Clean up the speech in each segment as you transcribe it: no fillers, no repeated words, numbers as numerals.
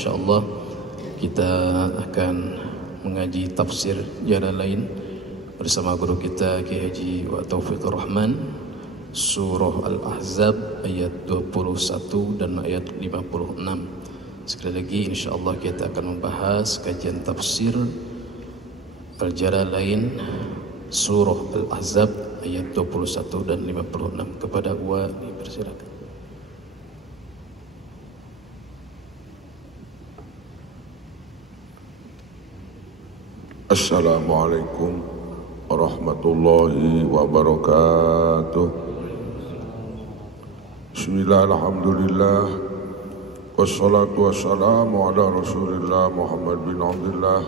InsyaAllah kita akan mengaji tafsir Jalalain bersama guru kita Kiai Haji Wa Taufiqur Rahman, surah Al-Ahzab ayat 21 dan ayat 56. Sekali lagi insyaAllah kita akan membahas kajian tafsir Al-Jalalain surah Al-Ahzab ayat 21 dan 56. Kepada Wa dipersilakan. Assalamualaikum warahmatullahi wabarakatuh. Bismillah, alhamdulillah, wassalatu wassalamu ala rasulillah Muhammad bin Abdullah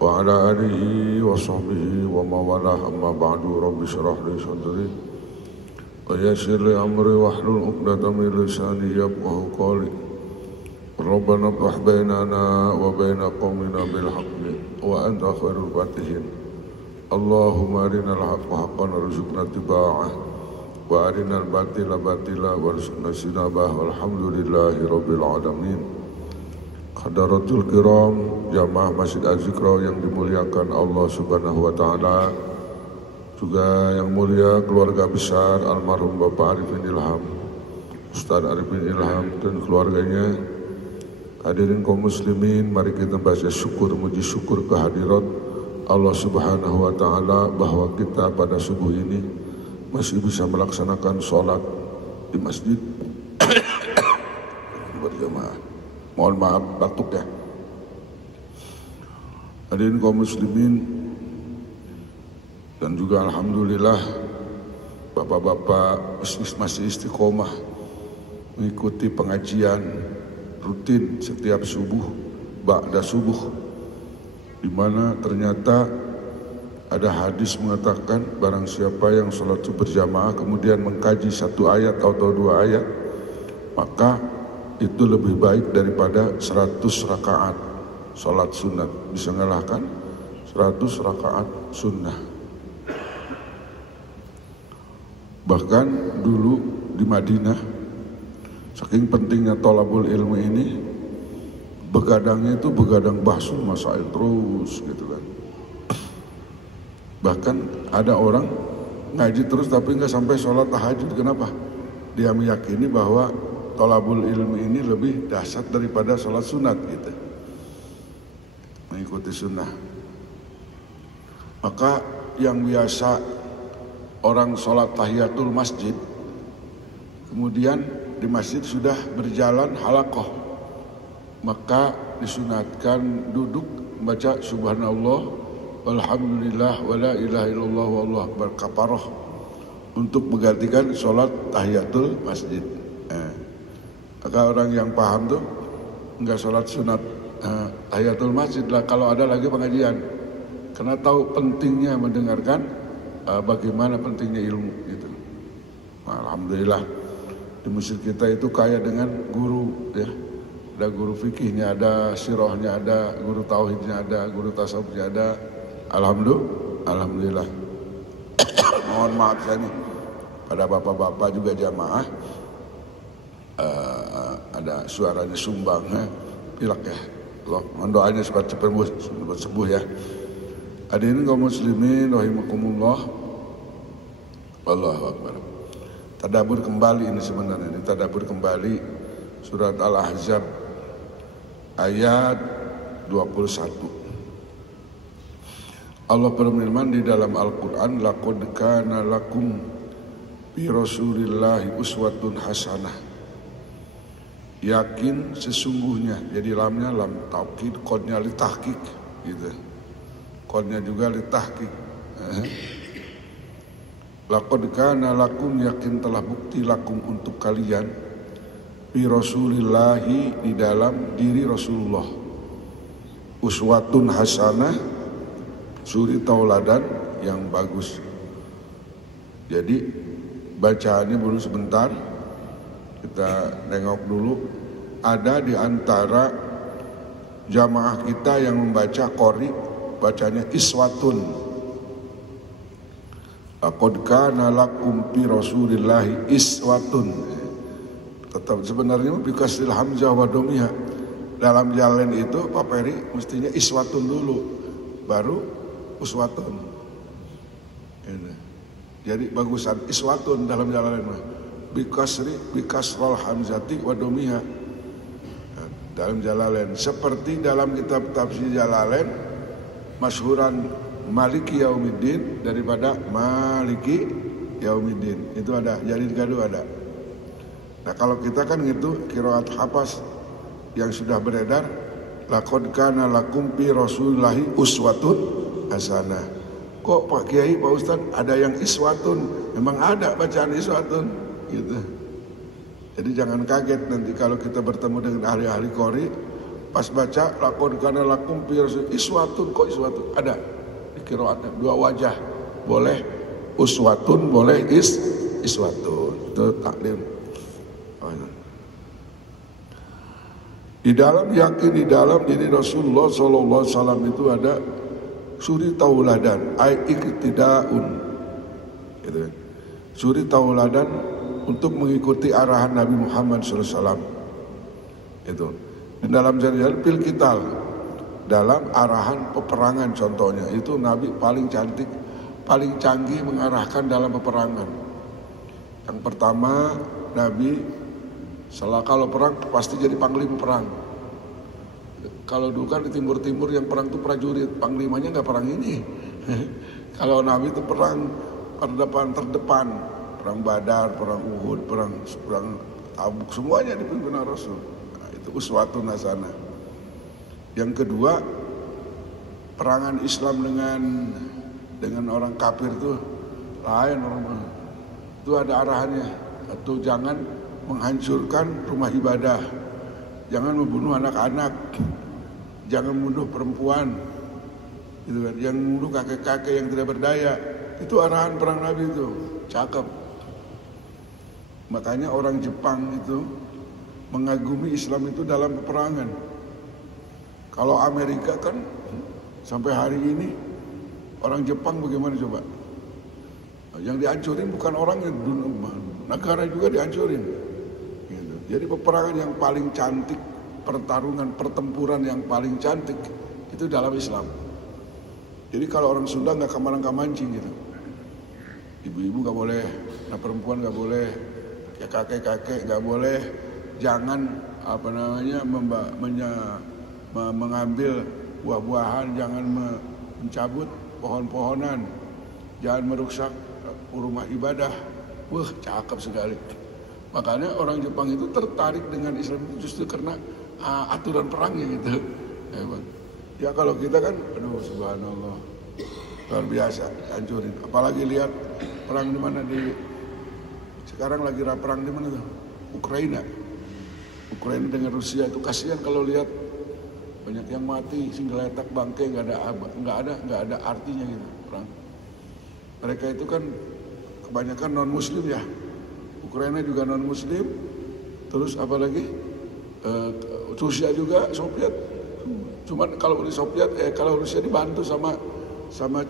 wa ala alihi wa sahbihi wa mawalah, amma ba'du. Rabbi syrah li sadri wa yassir li amri wahlul 'uqdatam min lisani yafqahu qawli. Rabbana iftah bainana wa baina qaumina bil haqqi wa anta khairul fatihin. Allahumma arinal haqqa haqqan warzuqna ittiba'ah wa arinal batila batila warzuqna ijtinabah. Walhamdulillahi rabbil alamin. Hadaratul kiram, jamaah Masjid Az-Zikra yang dimuliakan Allah Subhanahu wa taala, juga yang mulia keluarga besar almarhum Bapak Arifin Ilham, Ustaz Arifin Ilham dan keluarganya. Hadirin kaum muslimin, mari kita baca syukur, muji syukur kehadirat Allah Subhanahu wa taala bahwa kita pada subuh ini masih bisa melaksanakan sholat di masjid berjamaah. Mohon maaf batuk ya. Hadirin kaum muslimin, dan juga alhamdulillah bapak-bapak masih istiqomah mengikuti pengajian rutin setiap subuh, ba'da subuh, di mana ternyata ada hadis mengatakan barang siapa yang sholat berjamaah kemudian mengkaji satu ayat atau dua ayat, maka itu lebih baik daripada 100 rakaat sholat sunat, bisa mengalahkan 100 rakaat sunnah. Bahkan dulu di Madinah, saking pentingnya thalabul ilmu ini, begadangnya itu begadang bahsul masail terus gitu kan. Bahkan ada orang ngaji terus tapi nggak sampai sholat tahajud. Kenapa? Dia meyakini bahwa thalabul ilmu ini lebih dahsyat daripada sholat sunat gitu, mengikuti sunnah. Maka yang biasa orang sholat tahiyatul masjid, kemudian di masjid sudah berjalan halaqah, maka disunatkan duduk membaca subhanallah walhamdulillah wala ilaha illallah wallahu akbar kafarah untuk menggantikan sholat tahiyatul masjid. Maka orang yang paham tuh enggak sholat sunat tahiyatul masjid lah kalau ada lagi pengajian, karena tahu pentingnya mendengarkan bagaimana pentingnya ilmu gitu. Alhamdulillah di masjid kita itu kaya dengan guru ya. Ada guru fikihnya, ada sirahnya, ada guru tauhidnya, ada guru tasawufnya, ada. Alhamdulillah. Mohon maaf saya nih pada bapak-bapak juga jamaah, ada suaranya sumbang pilek ya. Allah, mohon doanya cepat sembuh ya. Hadirin kaum muslimin rahimakumullah. Allahu akbar. Tadabbur kembali ini sebenarnya, ini tadabbur kembali surat Al-Ahzab ayat 21. Allah berfirman di dalam Al-Quran, laqad kana lakum bi rasulillahi uswatun hasanah. Yakin sesungguhnya, jadi lamnya lam taukid, qadnya li tahqiq gitu. Qadnya juga li tahqiq. Laqad kana lakum, yakin telah bukti, lakum untuk kalian, bi rasulillahi di dalam diri Rasulullah, uswatun hasanah, suri tauladan yang bagus. Jadi bacaannya dulu sebentar, kita nengok dulu. Ada di antara jamaah kita yang membaca qori, bacanya iswatun. Laqad kana lakum fi rasulillahi iswatun. Tetap sebenarnya bi kasril hamzah wa dhammiha, dalam jalan itu Pak Peri mestinya iswatun dulu, baru uswatun. Jadi bagusan iswatun dalam jalan mah. Bikasrol hamzati wa domiha. Dalam Jalalain, seperti dalam kitab tafsir Jalalain masyhuran Maliki Yaumiddin daripada Maliki Yaumiddin, itu ada, jadi gaduh ada. Nah kalau kita kan gitu qiraat Hafs yang sudah beredar, laqad kana lakum fi rasulillahi uswatun hasanah. Kok Pak Kiai, Pak Ustaz ada yang iswatun? Memang ada bacaan iswatun gitu. Jadi jangan kaget nanti kalau kita bertemu dengan ahli-ahli qori, pas baca laqad kana lakum fi rasulillahi iswatun, kok iswatun? Ada di qiraatnya dua wajah. Boleh uswatun, boleh iswatun. Itu taklim. Di dalam yakin di dalam diri Rasulullah SAW itu ada suri tauladan, ai iktidaun, gitu. Suri tauladan untuk mengikuti arahan Nabi Muhammad SAW. Itu. Di dalam jalan pil kital, dalam arahan peperangan contohnya itu Nabi paling cantik, paling canggih mengarahkan dalam peperangan. Yang pertama Nabi kalau perang pasti jadi panglima perang. Kalau dulu kan di timur-timur yang perang itu prajurit, panglimanya nggak perang ini. Kalau Nabi itu perang terdepan, perang Badar, perang Uhud, perang Tabuk, semuanya dipimpin Rasul. Nah, itu uswatun hasanah. Yang kedua, perangan Islam dengan orang kafir itu lain orang. Itu ada arahannya. Atau jangan menghancurkan rumah ibadah, jangan membunuh anak-anak, jangan membunuh perempuan, gitu kan? Yang membunuh kakek-kakek yang tidak berdaya. Itu arahan perang Nabi itu, cakep. Makanya orang Jepang itu mengagumi Islam itu dalam peperangan. Kalau Amerika kan sampai hari ini orang Jepang bagaimana coba? Yang dihancurin bukan orangnya, negara juga dihancurin. Jadi peperangan yang paling cantik, pertempuran yang paling cantik itu dalam Islam. Jadi kalau orang Sunda nggak kamarang-kamancing gitu, ibu-ibu nggak boleh, nah perempuan nggak boleh, ya kakek-kakek nggak boleh, jangan mengambil buah-buahan, jangan mencabut pohon-pohonan, jangan merusak rumah ibadah. Wah, cakep sekali. Makanya orang Jepang itu tertarik dengan Islam itu justru karena aturan perangnya gitu. Ya kalau kita kan, aduh subhanallah, luar biasa, hancurin. Apalagi lihat perang di mana sekarang lagi perang di mana tuh? Ukraina dengan Rusia itu kasihan kalau lihat banyak yang mati, singgeletak bangkai, nggak ada artinya gitu perang. Mereka itu kan kebanyakan non Muslim ya. Ukraina juga non Muslim, terus apalagi Rusia juga Soviet. Cuman kalau di Soviet, kalau Rusia dibantu sama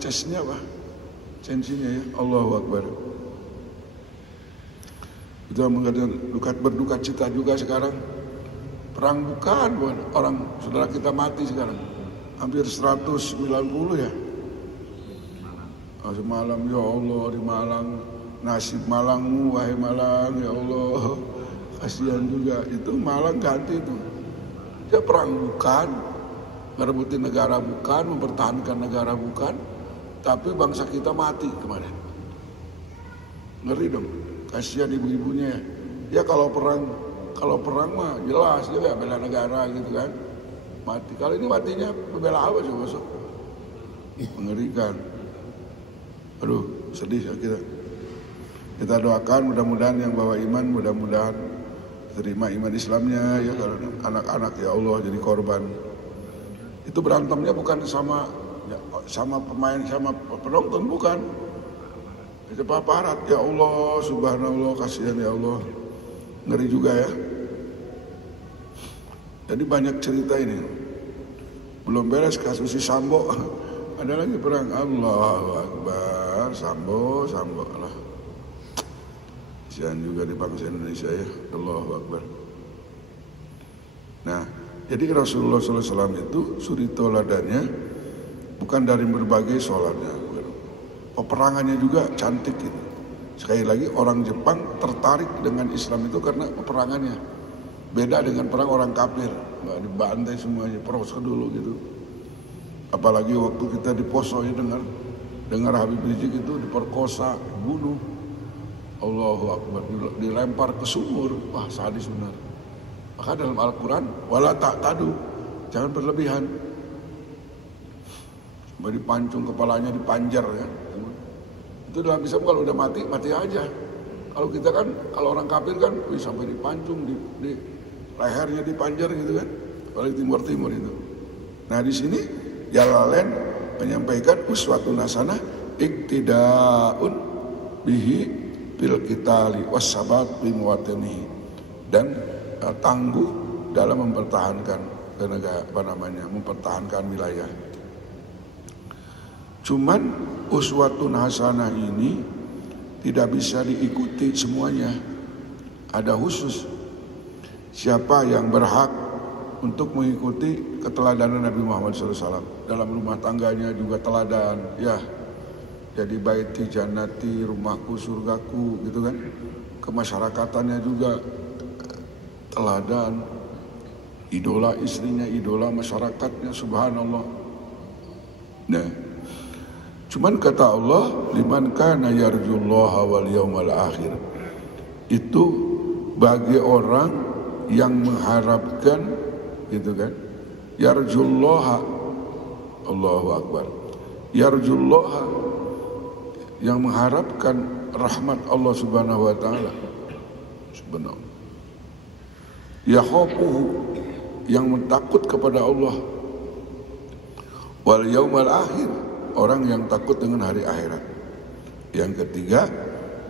Chechnya apa? Chechnya ya, Allahu Akbar. Itu berduka cita juga sekarang. Perang bukan orang saudara kita mati sekarang, hampir 190 ya. Semalam ya Allah di Malang. Nasib Malangmu wahai Malang, ya Allah, kasihan juga. Itu Malang ganti itu. Dia perang bukan, merebutin negara bukan, mempertahankan negara bukan, tapi bangsa kita mati kemarin. Ngeri dong, kasihan ibu-ibunya. Ya kalau perang mah jelas dia nggak bela negara gitu kan, mati. Kali ini matinya membela apa coba sok? Mengerikan. Aduh, sedih ya kita. Kita doakan mudah-mudahan yang bawa iman mudah-mudahan terima iman Islamnya ya. Kalau anak-anak ya Allah jadi korban. Itu berantemnya bukan sama pemain sama penonton, bukan. Itu aparat ya Allah, subhanallah, kasihan ya Allah. Ngeri juga ya. Jadi banyak cerita ini. Belum beres kasus si Sambo. Ada lagi perang, Allahu Akbar, Sambo lah. Kasihan juga di bangsa Indonesia ya, Allahu Akbar. Nah, Jadi Rasulullah SAW itu suri toladannya bukan dari berbagai sholatnya, peperangannya juga cantik gitu. Sekali lagi orang Jepang tertarik dengan Islam itu karena peperangannya. Beda dengan perang orang kafir, nggak dibantai semuanya, proses dulu gitu. Apalagi waktu kita di Poso ya dengar Habib Rizik itu diperkosa, bunuh. Allahu Akbar, dilempar ke sumur, wah sadis benar. Maka dalam Al-Quran, wala ta'tadu, jangan berlebihan. Sampai dipancung kepalanya, dipanjar kan. Itu dalam Islam kalau udah mati, mati aja. Kalau kita kan, kalau orang kafir kan, sampai dipancung, di lehernya dipanjar gitu kan. Kalau di timur-timur itu. Nah di sini Jalalain menyampaikan uswatun hasanah iktidaun bihi bil qitali wassabat bi muwatinihi, dan tangguh dalam mempertahankan mempertahankan wilayah. Cuman uswatun hasanah ini tidak bisa diikuti semuanya. Ada khusus siapa yang berhak untuk mengikuti keteladanan Nabi Muhammad SAW. Dalam rumah tangganya juga teladan, ya. Jadi baiti jannati, rumahku surgaku gitu kan. Kemasyarakatannya juga teladan. Idola istrinya, idola masyarakatnya, subhanallah. Nah, cuman kata Allah, liman kana yarjullaha wal yawmal akhir. Itu bagi orang yang mengharapkan gitu kan. Yarjullaha, Allahu Akbar. Yarjullaha, yang mengharapkan rahmat Allah Subhanahu wa taala. Subhanallah. Yakhafuhu, yang takut kepada Allah. Wal yaumal akhir, orang yang takut dengan hari akhirat. Yang ketiga,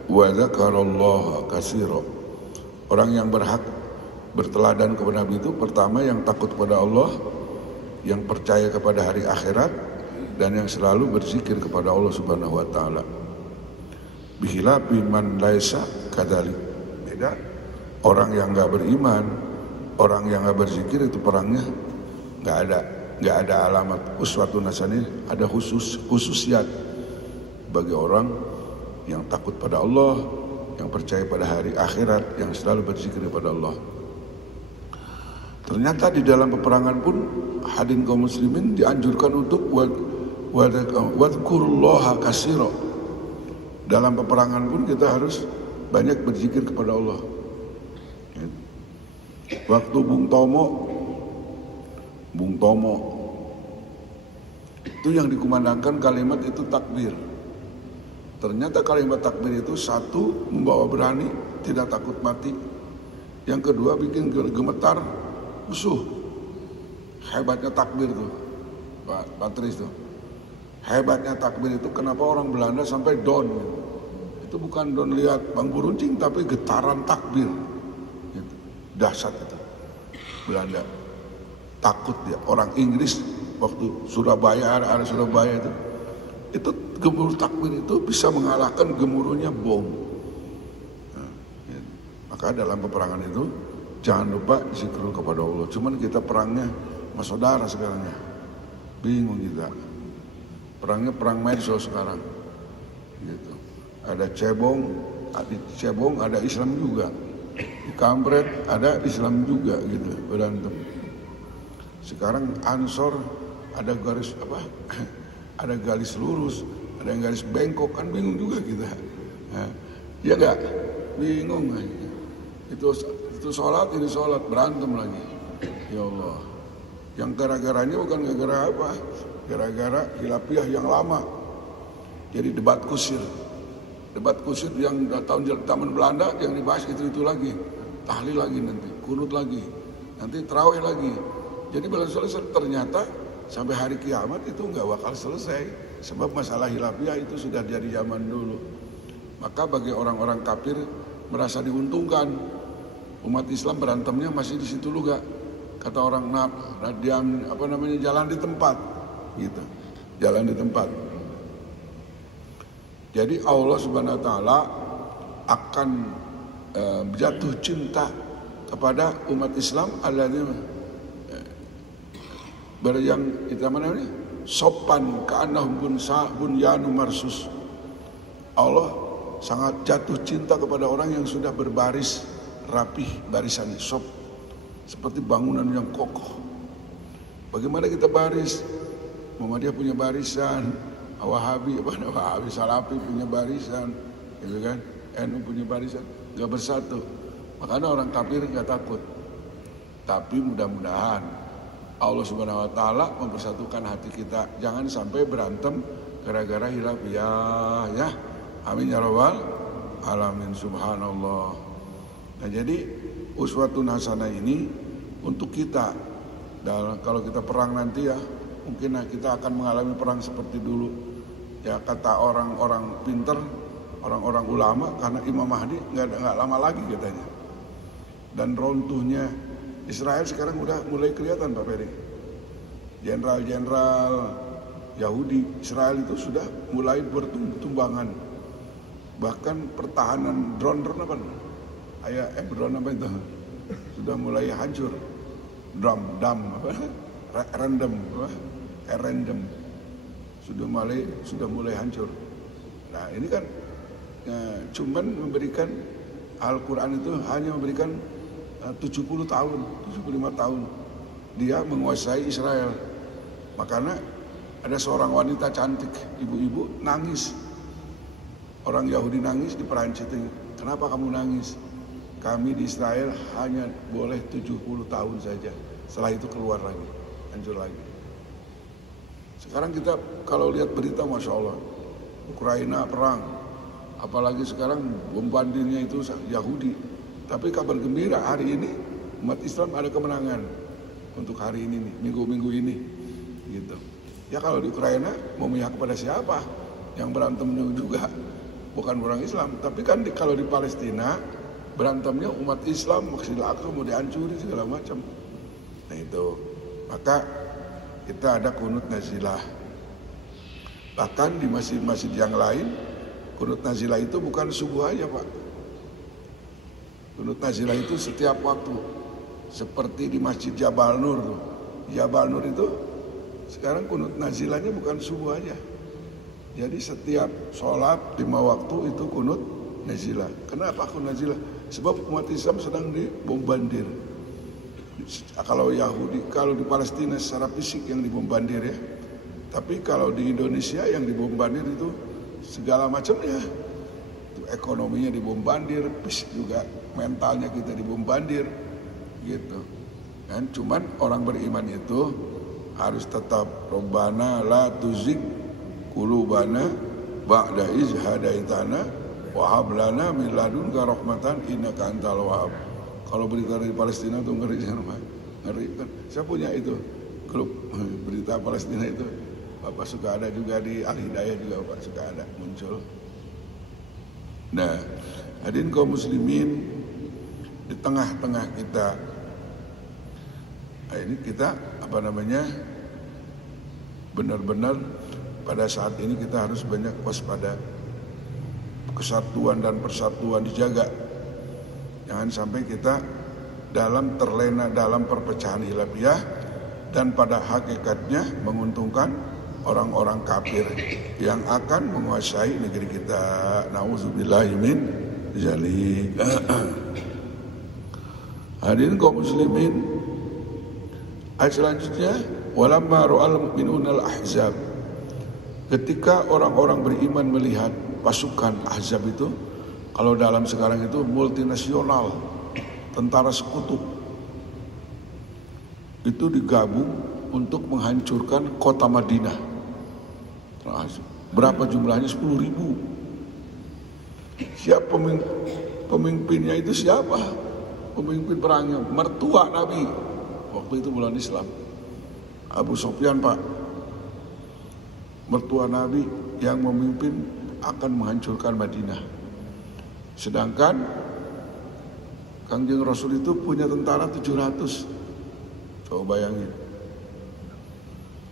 wa dzakarallaha katsira. Orang yang berhak berteladan kepada Nabi itu pertama yang takut kepada Allah, yang percaya kepada hari akhirat, dan yang selalu berzikir kepada Allah Subhanahu wa taala. Bihilafi man laisa kadzalik. Beda orang yang enggak beriman, orang yang enggak berzikir itu perangnya enggak ada alamat uswatun hasanah, ada khususiat bagi orang yang takut pada Allah, yang percaya pada hari akhirat, yang selalu berzikir kepada Allah. Ternyata di dalam peperangan pun hadirin kaum muslimin dianjurkan untuk wadhkurullaha katsira. Dalam peperangan pun kita harus banyak berzikir kepada Allah. Waktu Bung Tomo itu yang dikumandangkan kalimat itu takbir. Ternyata kalimat takbir itu satu, membawa berani, tidak takut mati. Yang kedua, bikin gemetar musuh. Hebatnya takbir tuh, Pak Patris tuh. Hebatnya takbir itu kenapa orang Belanda sampai down. Itu bukan down lihat Bang Buruncing, tapi getaran takbir. Gitu. Dahsyat itu. Belanda takut dia. Orang Inggris waktu Surabaya, ada Surabaya itu gemuruh takbir itu bisa mengalahkan gemuruhnya bom. Nah, gitu. Maka dalam peperangan itu jangan lupa zikir kepada Allah. Cuman kita perangnya sama saudara sekarang ya. Bingung kita. Perangnya perang medsos sekarang. Gitu. Ada di Cebong ada Islam juga. Di Kampret ada Islam juga gitu, berantem. Sekarang Ansor ada garis apa? Ada garis lurus, ada yang garis bengkok, kan bingung juga kita. Nah, ya enggak? Bingung aja. Itu sholat, ini sholat, berantem lagi. Ya Allah. Yang gara-garanya bukan gara-gara apa? Gara-gara khilafiyah yang lama. Jadi debat kusir. Debat kusir yang tahun zaman Belanda yang dibahas itu lagi. Tahlil lagi nanti, kunut lagi. Nanti tarawih lagi. Jadi belum selesai, ternyata sampai hari kiamat itu enggak bakal selesai. Sebab masalah khilafiyah itu sudah dari zaman dulu. Maka bagi orang-orang kafir merasa diuntungkan. Umat Islam berantemnya masih di situ juga. Kata orang jalan di tempat. Gitu. Jalan di tempat. Jadi Allah Subhanahu wa taala akan jatuh cinta kepada umat Islam alladzina yang itu namanya sopan ka'annahum bunyanun marsus. Allah sangat jatuh cinta kepada orang yang sudah berbaris rapih barisannya, sop, seperti bangunan yang kokoh. Bagaimana kita baris? Muhammadiyah punya barisan, Wahabi Salafi punya barisan, gitu kan? NU punya barisan, gak bersatu. Makanya orang kafir gak takut. Tapi mudah-mudahan Allah Subhanahu Wa Taala mempersatukan hati kita. Jangan sampai berantem gara-gara hilafiyah, ya. Amin ya rabbal alamin. Subhanallah. Nah, jadi uswatun hasanah ini untuk kita. Dan kalau kita perang nanti ya, mungkin kita akan mengalami perang seperti dulu. Ya, kata orang-orang pinter, orang-orang ulama, karena Imam Mahdi nggak lama lagi katanya. Dan runtuhnya Israel sekarang udah mulai kelihatan, Pak Ferry. Jenderal-jenderal Yahudi Israel itu sudah mulai bertumbangan. Bahkan pertahanan drone apa? Drone apa itu? Sudah mulai hancur. Random sudah mulai hancur. Nah, ini kan cuman memberikan Al-Quran itu hanya memberikan 70 tahun, 75 tahun dia menguasai Israel. Makanya ada seorang wanita cantik, ibu-ibu nangis. Orang Yahudi nangis di Perancis. Kenapa kamu nangis? Kami di Israel hanya boleh 70 tahun saja. Setelah itu keluar lagi, hancur lagi. Sekarang kita kalau lihat berita, Masya Allah, Ukraina perang. Apalagi sekarang bombardirnya itu Yahudi. Tapi kabar gembira, hari ini umat Islam ada kemenangan untuk hari ini, minggu-minggu ini, gitu. Ya kalau di Ukraina mau memihak kepada siapa? Yang berantemnya juga bukan orang Islam. Tapi kan kalau di Palestina berantemnya umat Islam, Masjidil Aqsa mau dihancuri segala macam. Nah itu, maka kita ada kunut nazilah. Bahkan di masjid-masjid yang lain, kunut nazilah itu bukan subuh aja, Pak. Kunut nazilah itu setiap waktu. Seperti di Masjid Jabal Nur tuh. Jabal Nur itu sekarang kunut nazilahnya bukan subuh aja. Jadi setiap sholat 5 waktu itu kunut nazilah. Kenapa kunut nazilah? Sebab umat Islam sedang dibombardir. Kalau Yahudi, kalau di Palestina secara fisik yang dibombardir ya. Tapi kalau di Indonesia yang dibombardir itu segala macamnya. Ekonominya dibombardir, fisik juga, mentalnya kita dibombardir, gitu. Dan cuman orang beriman itu harus tetap Rabbana la tuzigh qulubana ba'da iz hadaitana wa hab lana min ladunka rahmatan innaka antal wahhab. Kalau berita dari Palestina tuh ngeri kan. Saya punya itu grup berita Palestina itu. Bapak suka ada juga di Al-Hidayah juga Bapak suka ada muncul. Nah, hadirin kaum muslimin, di tengah-tengah kita ini kita benar-benar pada saat ini kita harus banyak waspada. Kesatuan dan persatuan dijaga. Jangan sampai kita terlena dalam perpecahan hilafiyah dan pada hakikatnya menguntungkan orang-orang kafir yang akan menguasai negeri kita. Nauzubillahi min dzalik. Hadirin kaum muslimin, ayat selanjutnya, walamma ra'al mu'minuna al-ahzab. Ketika orang-orang beriman melihat pasukan Ahzab itu, kalau dalam sekarang itu multinasional, tentara sekutu, itu digabung untuk menghancurkan kota Madinah. Berapa jumlahnya? 10.000. Siapa pemimpinnya itu siapa? Pemimpin perangnya mertua Nabi. Waktu itu bulan Islam, Abu Sufyan, Pak. Mertua Nabi yang memimpin akan menghancurkan Madinah. Sedangkan Kangjeng Rasul itu punya tentara 700. Coba bayangin.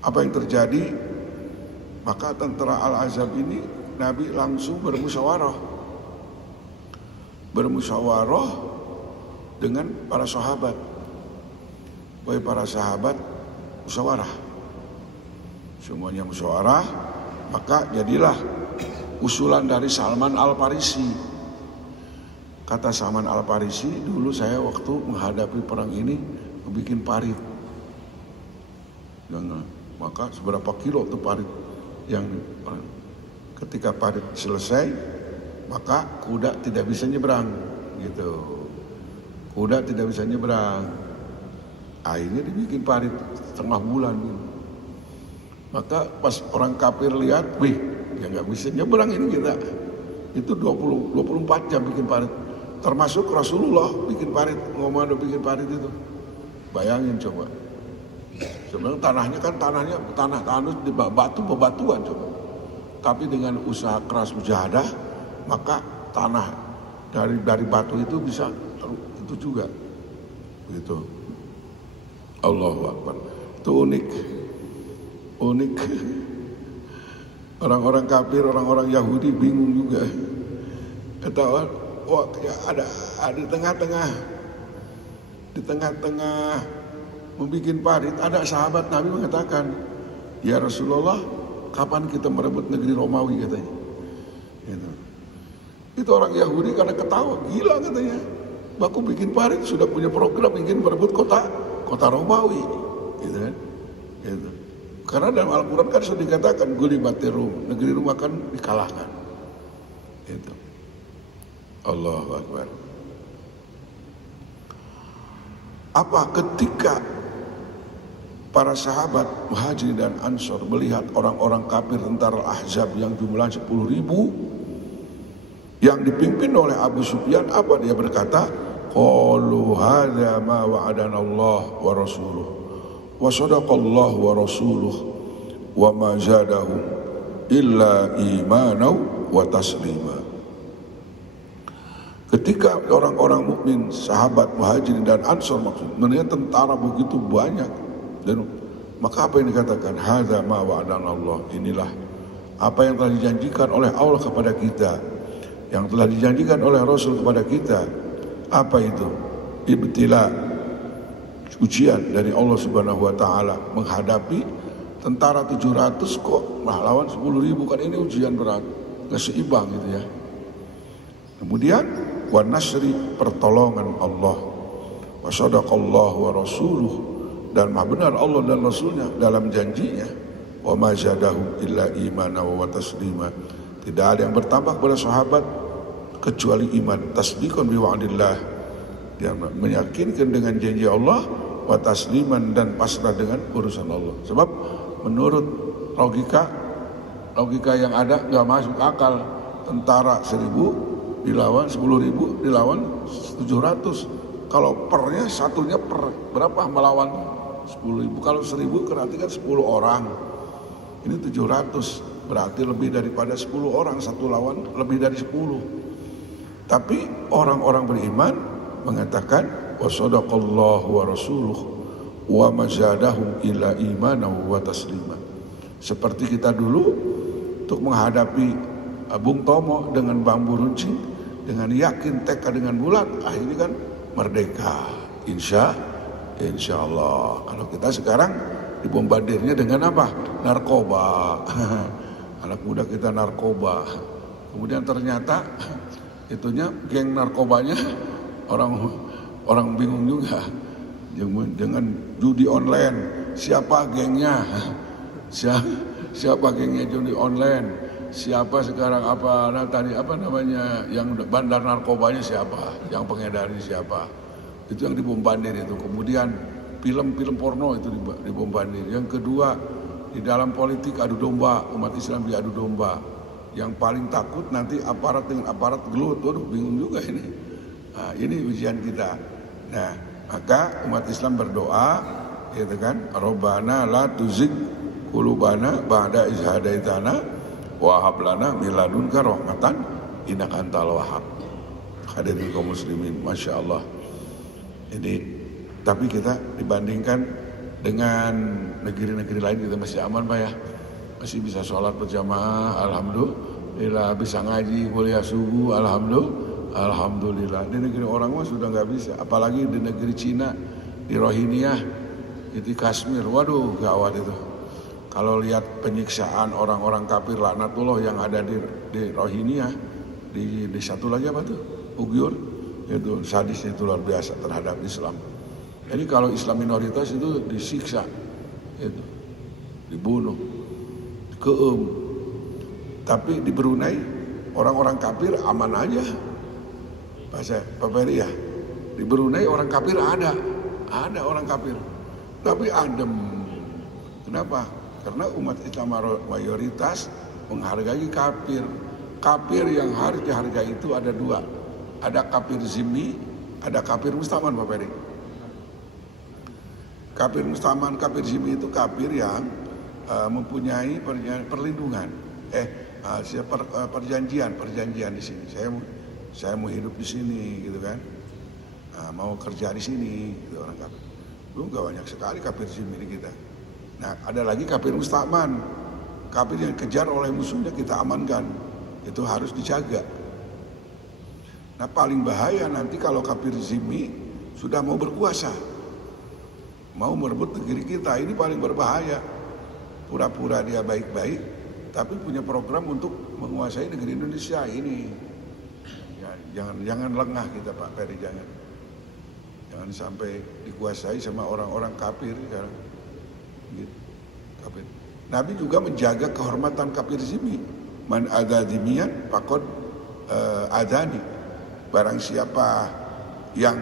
Apa yang terjadi? Maka tentara Al-Ahzab ini Nabi langsung bermusyawarah dengan para sahabat. Wahai para sahabat, musyawarah. semuanya musyawarah, maka jadilah usulan dari Salman Al-Farisi. Kata Salman Al-Farisi, dulu saya waktu menghadapi perang ini bikin parit. Maka seberapa kilo tuh parit yang ketika parit selesai, maka kuda tidak bisa nyebrang gitu. Kuda tidak bisa nyebrang. Akhirnya dibikin parit setengah bulan gitu. Maka pas orang kafir lihat, wih, ya nggak bisa nyebrang ini kita. Itu 24 jam bikin parit. Termasuk Rasulullah bikin parit, ngomong bikin parit itu. Bayangin coba. Sebenarnya tanahnya kan tanah di batu bebatuan coba. Tapi dengan usaha keras mujahadah, maka tanah dari batu itu bisa itu juga. Begitu. Allahu Akbar. Itu unik. Orang-orang kafir, orang-orang Yahudi bingung juga. Ketahuan, wah ya ada di tengah-tengah membikin parit, ada sahabat Nabi mengatakan, ya Rasulullah, kapan kita merebut negeri Romawi katanya. Gitu. Itu orang Yahudi karena ketawa, gila katanya. Baku bikin parit sudah punya program ingin merebut kota Romawi, gitu kan? Gitu. Karena dalam Al-Quran kan sudah dikatakan gulibatir Rum, negeri Rum akan dikalahkan. Gitu. Allahu Akbar. Apa ketika para sahabat Muhajirin dan Ansor melihat orang-orang kafir tentara Ahzab yang jumlahnya 10.000 yang dipimpin oleh Abu Sufyan, apa dia berkata? Qalu hadza ma wa'adana Allah wa rasuluh wa sadaqallahu wa rasuluh wa ma zadahum illa imanan wa taslima. Ketika orang-orang mukmin, sahabat Muhajirin dan Ansor maksudnya tentara begitu banyak, dan maka apa yang dikatakan? Hadza ma wa'adana Allah, inilah apa yang telah dijanjikan oleh Allah kepada kita, yang telah dijanjikan oleh Rasul kepada kita. Apa itu? Ibtila, ujian dari Allah Subhanahu wa taala menghadapi tentara 700 kok lawan 10.000, kan ini ujian berat, keseimbang gitu ya. Kemudian wa nasri, pertolongan Allah, wa sadaqallahu wa rasuluh, dan maha benar Allah dan Rasulnya dalam janjinya, wa ma zadahum illa imana wa taslima. Tidak ada yang bertambah kepada sahabat kecuali iman, tasdiqan bi wa'dillah, yang meyakinkan dengan janji Allah, wa tasliman, dan pasrah dengan urusan Allah. Sebab menurut logika yang ada nggak masuk akal, tentara 1.000 dilawan 10.000 dilawan 700. Kalau pernya satunya per berapa melawan 10.000? Kalau 1.000 berarti kan 10 orang. Ini 700, berarti lebih daripada 10 orang, satu lawan lebih dari 10. Tapi orang-orang beriman mengatakan wa sadaqallahu wa rasuluh wa ma zadahum illa imanan wa taslima. Seperti kita dulu untuk menghadapi Bung Tomo dengan bambu runcing, dengan yakin, tekad, dengan bulat, akhirnya kan merdeka. Insya Allah. Kalau kita sekarang dibombardirnya dengan apa? Narkoba. Anak muda kita narkoba. Kemudian ternyata itunya geng narkobanya orang bingung juga. Dengan judi online, siapa gengnya? Siapa gengnya judi online? Siapa sekarang yang bandar narkobanya siapa? Yang pengedarnya siapa? Itu yang dibombardir itu. Kemudian film-film porno itu dibombardir. Yang kedua, di dalam politik adu domba, umat Islam diadu domba. Yang paling takut nanti aparat dengan aparat gelut. Waduh, bingung juga ini. Nah, ini ujian kita. Nah, maka umat Islam berdoa, gitu kan? Rabbana la tuzigh qulubana ba'da idh hadaitana wa hab lana min ladunka rahmatan innaka antal wahhab. Hadirin kaum muslimin, masya Allah. Jadi, tapi kita dibandingkan dengan negeri-negeri lain kita masih aman, Pak ya. Masih bisa sholat berjamaah, alhamdulillah, bisa ngaji, kuliah subuh, alhamdulillah. Di negeri orang mah sudah nggak bisa, apalagi di negeri Cina, di Rohingya, di Kashmir, waduh gawat itu. Kalau lihat penyiksaan orang-orang kafir laknatullah yang ada di Rohingya, di satu lagi apa tuh? Uyghur, itu sadisnya itu luar biasa terhadap Islam. Jadi kalau Islam minoritas itu disiksa, itu dibunuh, Tapi di Brunei orang-orang kafir aman aja. Pak Ferry ya, di Brunei orang kafir ada orang kafir, tapi adem. Kenapa? Karena umat Islam mayoritas menghargai kafir. Kafir yang harus dihargai itu ada dua. Ada kafir zimmi, ada kafir mustaman, Pak Ferry. Kafir mustaman, kafir zimmi itu kafir yang mempunyai perlindungan. Perjanjian di sini. Saya mau hidup di sini, gitu kan? Mau kerja di sini, gitu orang kafir. Belum gak banyak sekali kafir zimmi di kita. Nah, ada lagi kafir musta'man. Kafir yang kejar oleh musuhnya kita amankan. Itu harus dijaga. Nah, paling bahaya nanti kalau kafir zimmi sudah mau berkuasa. Mau merebut negeri kita, ini paling berbahaya. Pura-pura dia baik-baik, tapi punya program untuk menguasai negeri Indonesia ini. Ya, jangan lengah kita, Pak Ferry, jangan sampai dikuasai sama orang-orang kafir sekarang. Gitu. Kafir. Nabi juga menjaga kehormatan kafir zimmi. Man adza dzimmiyan faqad adzani. Barang siapa yang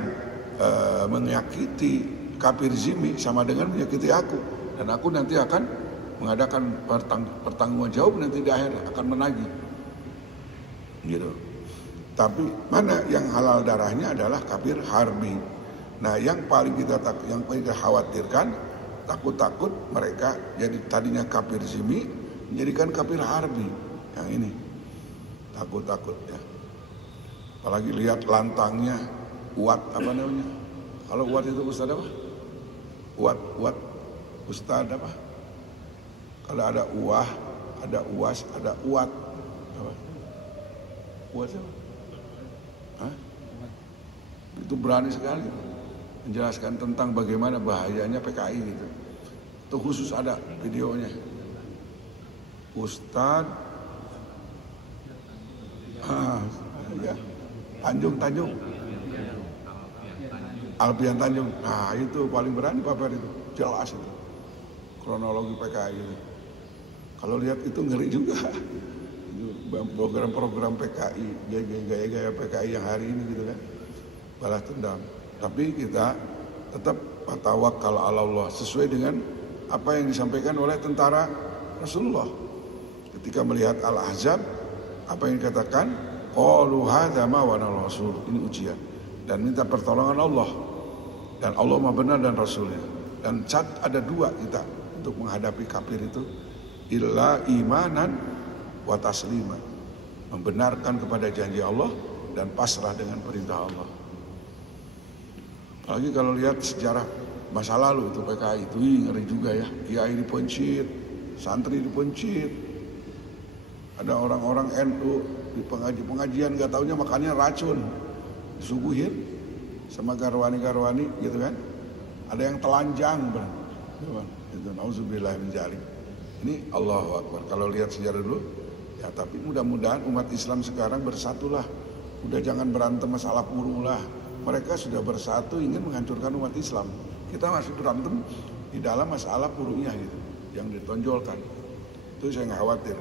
menyakiti kafir zimmi sama dengan menyakiti aku, dan aku nanti akan mengadakan pertanggungan jawab nanti di akhir akan menagih. Gitu. Tapi mana yang halal darahnya adalah kafir harbi. Nah, yang paling kita khawatirkan, takut mereka jadi tadinya kafir zimmi menjadikan kafir harbi. Yang ini takut ya. Apalagi lihat lantangnya Uat, apa namanya? Kalau Uat itu Ustaz apa? Uat Ustaz apa? Kalau ada Uah, ada Uas, ada Uat. Apa? Uat siapa? Hah? Itu berani sekali menjelaskan tentang bagaimana bahayanya PKI gitu. Itu khusus ada videonya. Ustadz ya, Tanjung Alfian Tanjung. Nah, itu paling berani Pak Ferry, itu jelas itu kronologi PKI itu. Kalau lihat itu ngeri juga. Program-program PKI, gaya-gaya PKI yang hari ini gitu kan, balas dendam. Tapi kita tetap tawakkal ala Allah sesuai dengan apa yang disampaikan oleh tentara Rasulullah. Ketika melihat Al-Ahzab, apa yang dikatakan? Qalu hadza ma wa rasul. Ini ujian dan minta pertolongan Allah. Dan Allah Maha benar dan Rasulnya. Dan ada dua kita untuk menghadapi kafir itu, illa imanan wa taslima. Membenarkan kepada janji Allah dan pasrah dengan perintah Allah. Apalagi kalau lihat sejarah masa lalu itu PKI itu ngeri juga ya. Kiai dipencit, santri dipencit. Ada orang-orang NU di pengajian gak taunya makannya racun, disuguhin sama garwani-garwani gitu kan. Ada yang telanjang itu nauzubillah min dzalik. Ini Allahu Akbar. Kalau lihat sejarah dulu ya, tapi mudah-mudahan umat Islam sekarang bersatulah. Udah jangan berantem masalah puru lah. Mereka sudah bersatu ingin menghancurkan umat Islam. Kita masih berantem di dalam masalah purunya gitu, yang ditonjolkan. Itu saya nggak khawatir.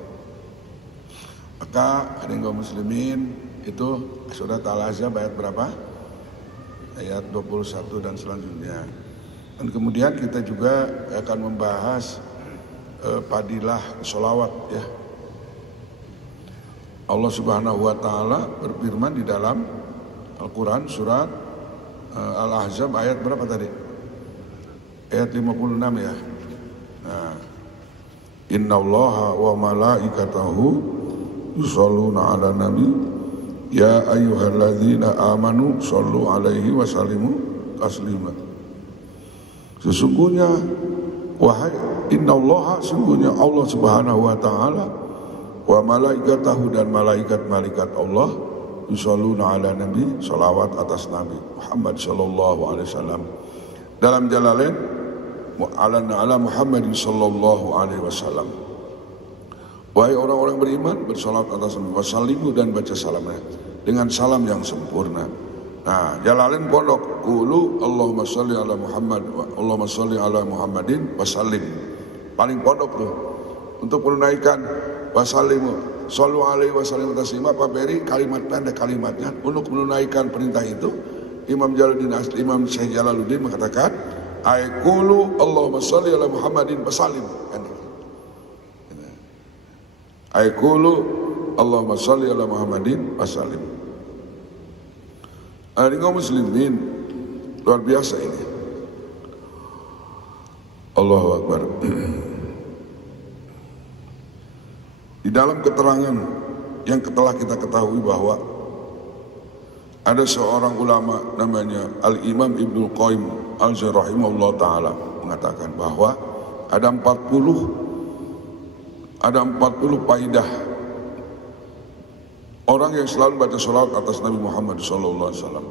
Maka ada yang kaum muslimin itu surat Al-Ahzab ayat berapa? Ayat 21 dan selanjutnya. Dan kemudian kita juga akan membahas fadilah sholawat ya. Allah Subhanahu wa taala berfirman di dalam Al-Quran surat Al-Ahzab ayat berapa tadi? Ayat 56 ya. Nah, innallaha wa malaikatahu yusholluna ala nabi ya ayyuhalladzina amanu shollu alaihi wa sallimu taslima. Sesungguhnya wahai innallaha, sesungguhnya Allah Subhanahu wa taala wa malaikatahu dan malaikat-malaikat Allah yusholluna ala nabi, salawat atas Nabi Muhammad sallallahu alaihi wasallam. Dalam Jalalain ala Muhammadin sallallahu alaihi wasallam. Wahai orang-orang beriman, bersolawat atas Nabi wasallimu dan baca salamnya dengan salam yang sempurna. Nah, Jalalain pondok qulu Allahumma sholli ala Muhammad wa Allahumma sholli ala Muhammadin wasallim. Paling pondok tuh untuk menunaikan wasallimu shollu alaihi wasallim taslima paperi kalimat pendek kalimatnya untuk menunaikan perintah itu. Imam Syekh Jalaluddin mengatakan qulu Allahumma sholli ala Muhammadin wasallim. Qulu Allahumma sholli ala Muhammadin wasallim. Ini kaum muslimin luar biasa ini. Allahu Akbar. Di dalam keterangan yang telah kita ketahui bahwa ada seorang ulama namanya Al-Imam Ibnul Qayyim Al-Jauziyah rahimahullah ta'ala mengatakan bahwa ada 40 faidah orang yang selalu baca sholawat atas Nabi Muhammad SAW.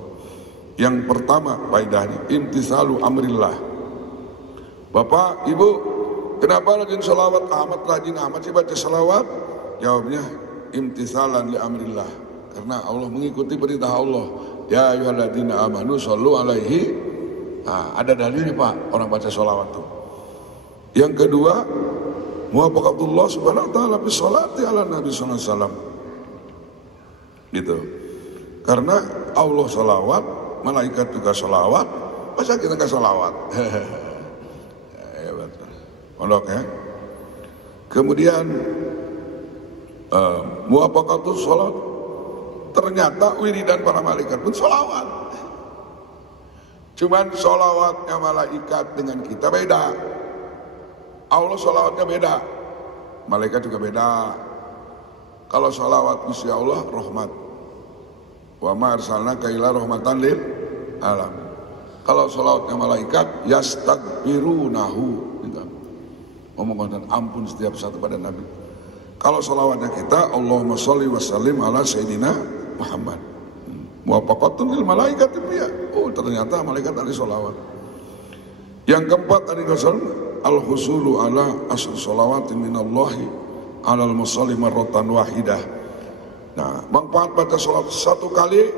Yang pertama faedahnya imtithalu amrillah. Bapak, Ibu, kenapa rajin sholawat rajin amat sih baca sholawat? Jawabnya imtithalan li amrillah. Karena Allah mengikuti perintah Allah. Ya ayyuhalladzina amanu shollu alaihi. Nah, ada dalilnya Pak orang baca sholawat tuh. Yang kedua, muwafaqatullah subhanahu wa ta'ala bi sholati ala Nabi sallallahu alaihi wasallam. Gitu. Karena Allah sholawat, malaikat juga sholawat, masa kita nggak sholawat? Pondok ya. Kemudian muwafaqatus sholat, ternyata wiridan para malaikat pun sholawat. Cuman sholawatnya malaikat dengan kita beda. Allah sholawatnya beda, malaikat juga beda. Kalau sholawat Gusti Allah rahmat, wa ma arsalnaka illa rahmatan lil alam. Kalau sholawatnya malaikat yastaghfirunahu, memohon ampun setiap satu pada Nabi. Kalau sholawatnya kita Allahumma sholli wa sallim ala sayyidina Muhammad. Muwafaqatun lil malaikat ya. Oh, ternyata malaikat ada sholawat. Yang keempat tadi al-husulu ala asr sholawati minallahi alal musalli marratan wahidah. Nah, manfaat baca sholawat satu kali,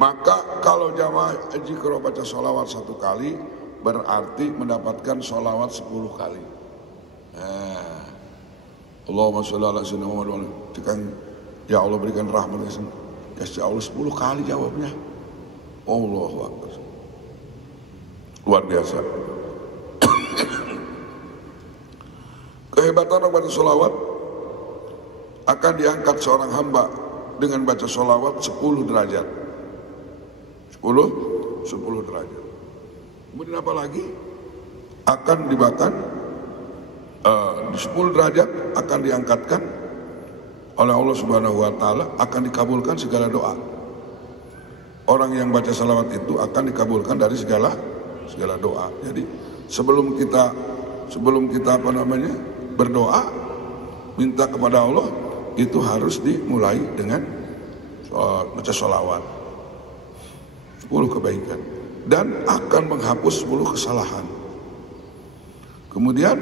maka kalau jamaah haji kalau baca sholawat satu kali berarti mendapatkan sholawat 10 kali. Nah, Allahumma sholli ala sayyidina Muhammad. Ya Allah berikan rahmat ya Allah 10 kali jawabnya. Allahu Akbar. Luar biasa. Kehebatan orang baca sholawat akan diangkat seorang hamba dengan baca sholawat 10 derajat. 10 derajat. Kemudian apa lagi? Akan dibahkan 10 derajat akan diangkatkan oleh Allah Subhanahu wa taala, akan dikabulkan segala doa. Orang yang baca sholawat itu akan dikabulkan dari segala doa. Jadi sebelum kita berdoa minta kepada Allah itu harus dimulai dengan baca sholawat 10 kebaikan dan akan menghapus 10 kesalahan. Kemudian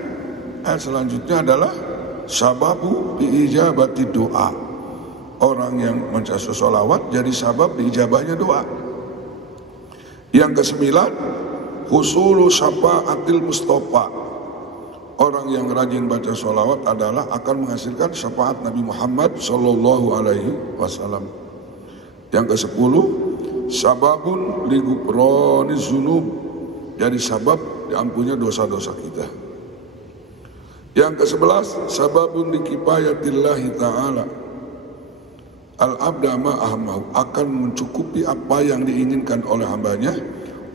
ayat selanjutnya adalah sababu diijabati doa. Orang yang baca sholawat jadi sabab diijabahnya doa. Yang ke-9 husulu syafaatil mustafa. Orang yang rajin baca sholawat adalah akan menghasilkan syafaat Nabi Muhammad sallallahu alaihi wasallam. Yang ke-10 sababun li ghufraniz dzunub, jadi sabab diampunnya dosa-dosa kita. Yang ke-11 sababun li kifayatillahi ta'ala al-abda ma ahmahu, akan mencukupi apa yang diinginkan oleh hambanya.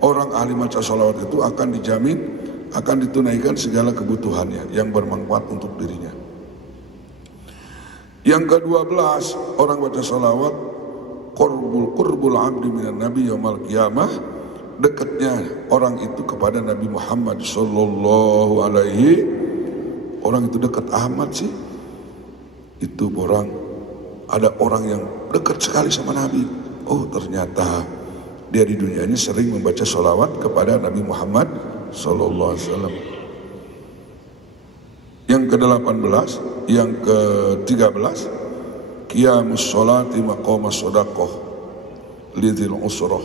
Orang ahli baca sholawat itu akan dijamin akan ditunaikan segala kebutuhannya yang bermanfaat untuk dirinya. Yang ke-12 orang baca sholawat qurbul abdi minan nabi yaumal qiyamah, dekatnya orang itu kepada Nabi Muhammad sallallahu alaihi. Orang itu dekat amat sih. Itu ada orang yang dekat sekali sama Nabi. Oh, ternyata dia di dunia ini sering membaca sholawat kepada Nabi Muhammad sallallahu alaihi wasallam. Yang ke-18, yang ke-13, qiyamus sholati maqamas shadaqah lidzil usrah.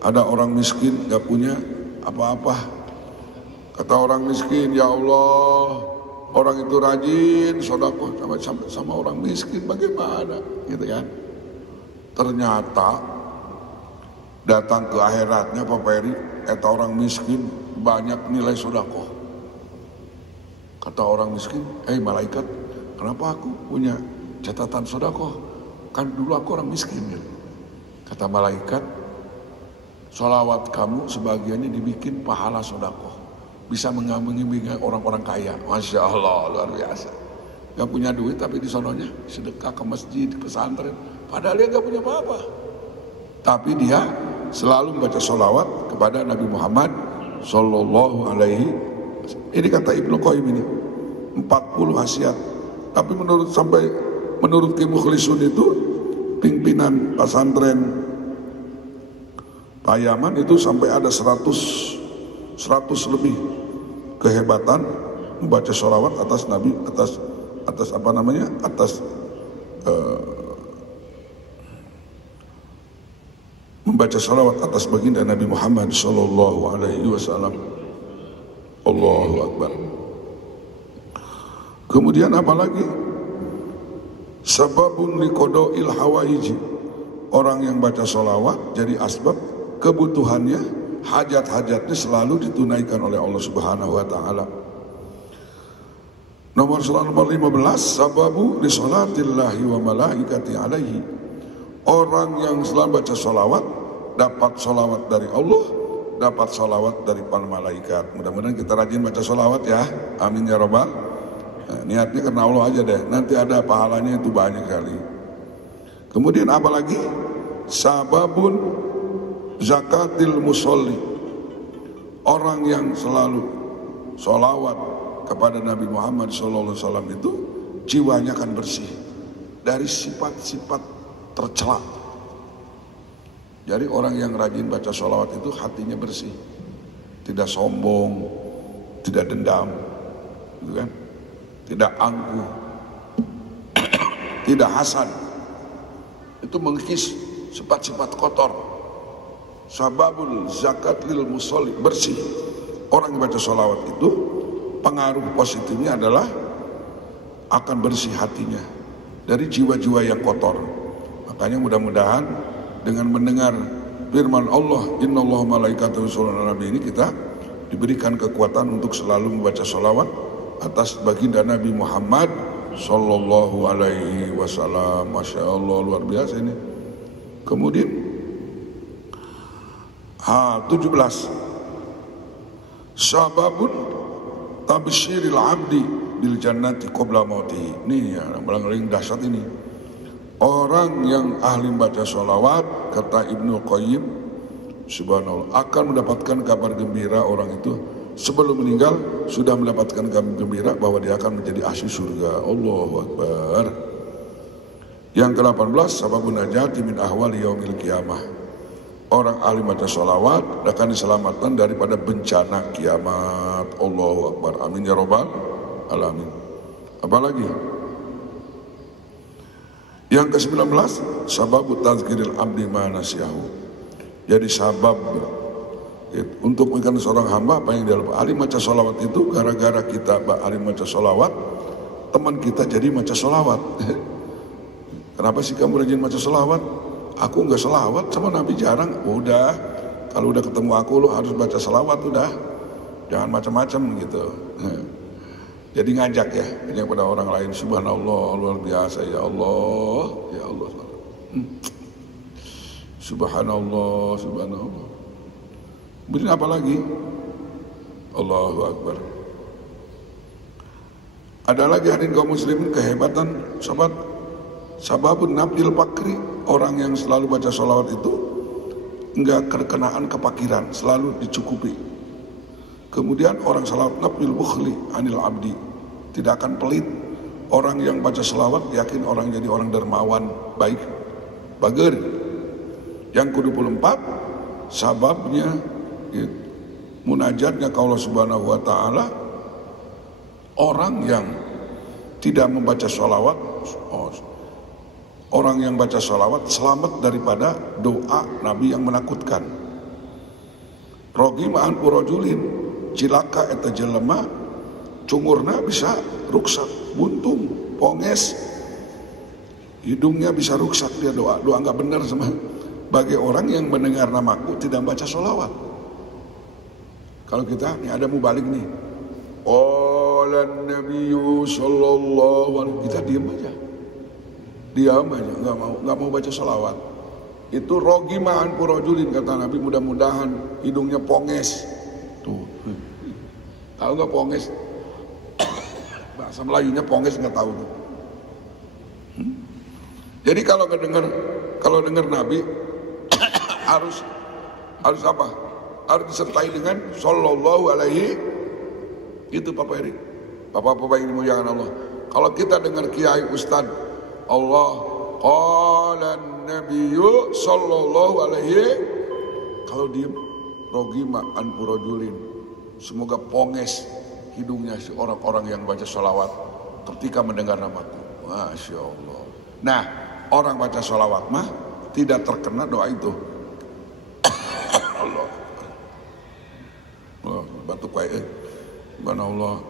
Ada orang miskin gak punya apa-apa. Kata orang miskin, ya Allah, orang itu rajin sedekah sama orang miskin, bagaimana? Gitu kan? Ternyata datang ke akhiratnya Pak Peri, eta orang miskin banyak nilai sedekah. Kata orang miskin, malaikat, kenapa aku punya catatan sedekah? Kan dulu aku orang miskin. Gitu. Kata malaikat, sholawat kamu sebagiannya dibikin pahala sedekah, bisa mengambil orang-orang kaya. Masya Allah, luar biasa. Gak punya duit tapi di sononya sedekah ke masjid, ke pesantren, padahal dia gak punya apa-apa, tapi dia selalu membaca sholawat kepada Nabi Muhammad Sallallahu Alaihi Wasallam. Ini kata Ibnu Qayyim ini 40 khasiat. Tapi menurut Ki Mukhlisun itu pimpinan pesantren Payaman itu sampai ada 100 lebih kehebatan membaca sholawat atas Nabi, atas apa namanya, atas membaca sholawat atas baginda Nabi Muhammad Sallallahu Alaihi Wasallam. Allahu Akbar. Kemudian apalagi? Sababun liqada'il hawaiji. Orang yang baca sholawat jadi asbab kebutuhannya, hajat-hajatnya selalu ditunaikan oleh Allah Subhanahu wa taala. Nomor 15, sababu li sholatillahi wa malaikati alaihi. Orang yang selalu baca sholawat dapat sholawat dari Allah, dapat sholawat dari para malaikat. Mudah-mudahan kita rajin baca sholawat ya. Amin ya rabbal. Nah, niatnya karena Allah aja deh. Nanti ada pahalanya itu banyak kali. Kemudian apalagi? Sababun zakatil musolli. Orang yang selalu sholawat kepada Nabi Muhammad SAW itu jiwanya akan bersih dari sifat-sifat tercela. Jadi orang yang rajin baca sholawat itu hatinya bersih, tidak sombong, tidak dendam, gitu kan? Tidak angkuh, tidak hasad. Itu mengikis sifat-sifat kotor. Sababul zakat lil musolli, bersih. Orang yang baca sholawat itu pengaruh positifnya adalah akan bersih hatinya dari jiwa-jiwa yang kotor. Makanya mudah-mudahan dengan mendengar firman Allah, innallaha malaikatahu yusholluna 'alan nabi, ini kita diberikan kekuatan untuk selalu membaca sholawat atas baginda Nabi Muhammad Sallallahu Alaihi Wasallam. Masya Allah, luar biasa ini. Kemudian 17, sababun tabsyiril abdi bil jannati qabla mautihi. Ini yang paling dahsyat ini. Orang yang ahli baca sholawat, kata Ibnu Qayyim, subhanallah, akan mendapatkan kabar gembira. Orang itu sebelum meninggal sudah mendapatkan kabar gembira bahwa dia akan menjadi ahli surga. Allahu Akbar. Yang ke-18, sababun najati min ahwali yaumil qiyamah. Orang ahli baca sholawat akan diselamatkan daripada bencana kiamat. Allahu Akbar. Amin ya rabbal alamin. Apalagi? Yang ke-19, sababu tazkiril abdi ma nasyahu. Jadi sabab untuk mengingatkan seorang hamba apa yang dia lupa. Ahli baca sholawat itu gara-gara kita ahli baca sholawat, teman kita jadi baca sholawat. Kenapa sih kamu rajin baca sholawat? Aku nggak sholawat sama Nabi jarang. Udah, kalau udah ketemu aku lo harus baca sholawat, udah, jangan macam-macam gitu. Jadi ngajak ya, ini pada orang lain. Subhanallah, luar biasa, ya Allah, ya Allah. Subhanallah, subhanallah. Kemudian apa lagi? Allahu Akbar. Ada lagi hadirin kaum muslimin kehebatan sobat. Sababun nabdil fakri. Orang yang selalu baca sholawat itu enggak kekenaan kepakiran, selalu dicukupi. Kemudian orang sholawat nabdil bukhli anil abdi, tidak akan pelit. Orang yang baca sholawat yakin orang jadi orang dermawan, baik, bager. Yang ke-24, sababnya munajatnya ke Allah Subhanahu wa Ta'ala. Orang yang tidak membaca sholawat, orang yang baca sholawat selamat daripada doa Nabi yang menakutkan. Rogi ma'an purojulin, cilaka eta jelema, cungurna bisa ruksak, buntung, ponges, hidungnya bisa ruksak dia doa nggak benar sama. Bagi orang yang mendengar namaku tidak baca sholawat. Kalau kita nih ada mubalik nih, Qala Nabiyyu sallallahu alaihi, kita diam aja, nggak mau baca sholawat. Itu rogi ma'an purojulin, kata Nabi, mudah-mudahan hidungnya ponges. Tuh, tahu nggak ponges? Bahasa Melayunya ponges nggak tahu tuh. Jadi kalau dengar Nabi harus apa? Harus disertai dengan sallallahu alaihi. Itu Bapak Eri, Bapak-bapak yang dimuliakan Allah. Kalau kita dengar kiai ustad, Allah qala nabiyyu sallallahu alaihi, kalau diem rogi ma'an purojulin, semoga ponges hidungnya si orang-orang yang baca sholawat ketika mendengar namaku. Masya Allah. Nah, orang baca sholawat mah tidak terkena doa itu. Allah, batuk baik. Subhanallah.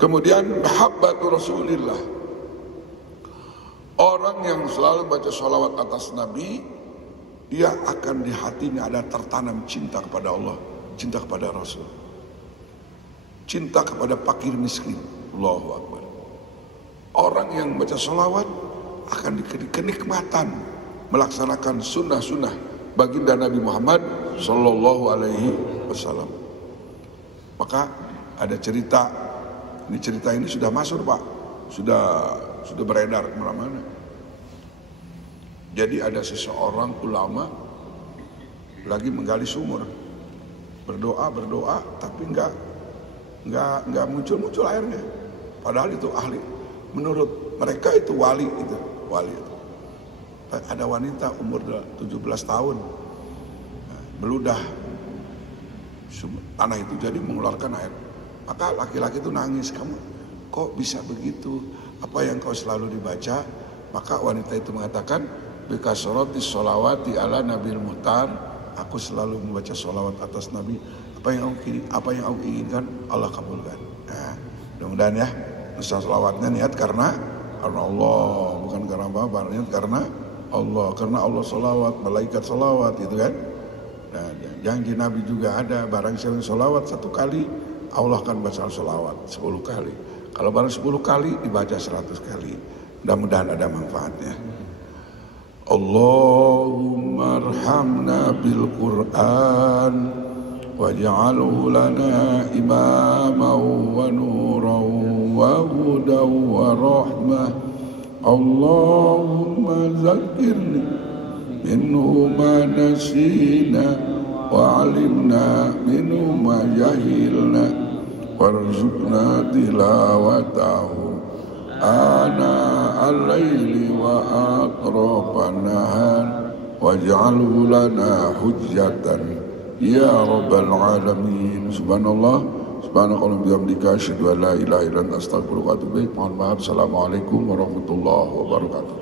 Kemudian mahabbatu Rasulillah. Orang yang selalu baca sholawat atas Nabi, dia akan di hatinya ada tertanam cinta kepada Allah, cinta kepada Rasul, cinta kepada fakir miskin. Allahu Akbar. Orang yang baca sholawat akan diberi kenikmatan melaksanakan sunnah-sunnah baginda Nabi Muhammad Sallallahu Alaihi Wasallam. Maka ada cerita ini sudah masuk Pak, sudah beredar kemana-mana. Jadi ada seseorang ulama lagi menggali sumur, berdoa tapi nggak muncul airnya. Padahal itu ahli, menurut mereka itu wali itu. Ada wanita umur 17 tahun beludah tanah itu jadi mengeluarkan air. Maka laki-laki itu nangis, kamu kok bisa begitu? Apa yang kau selalu dibaca? Maka wanita itu mengatakan, bikasrati sholawati ala nabil muhtar, aku selalu membaca sholawat atas Nabi. Apa yang aku inginkan Allah kabulkan. Nah, mudah-mudahan ya, sholawatnya niat karena Allah, bukan karena apa, niat karena Allah, karena Allah sholawat, malaikat sholawat, itu kan. Nah, janji Nabi juga ada, barang siapa sholawat 1 kali, Allah akan baca sholawat 10 kali. Kalau barang 10 kali, dibaca 100 kali. Mudah-mudahan ada manfaatnya. Allahumma arhamna bil Qur'an waj'alhu lana imaman wa nuran wa hudan wa rahmah. Allahumma zakirni minhu ma nasina wa alimna minhu ma jahilna warzuqna tilawatahu ana al-laili wa atrafan nahar waj'alhu lana hujjatan ya rabbal alamin. Subhanallah, subhanakallah bihamdika asyhadu an la ilaha illa anta astaghfiruka wa atubu ilaik. Mohon maaf. Assalamualaikum warahmatullahi wabarakatuh.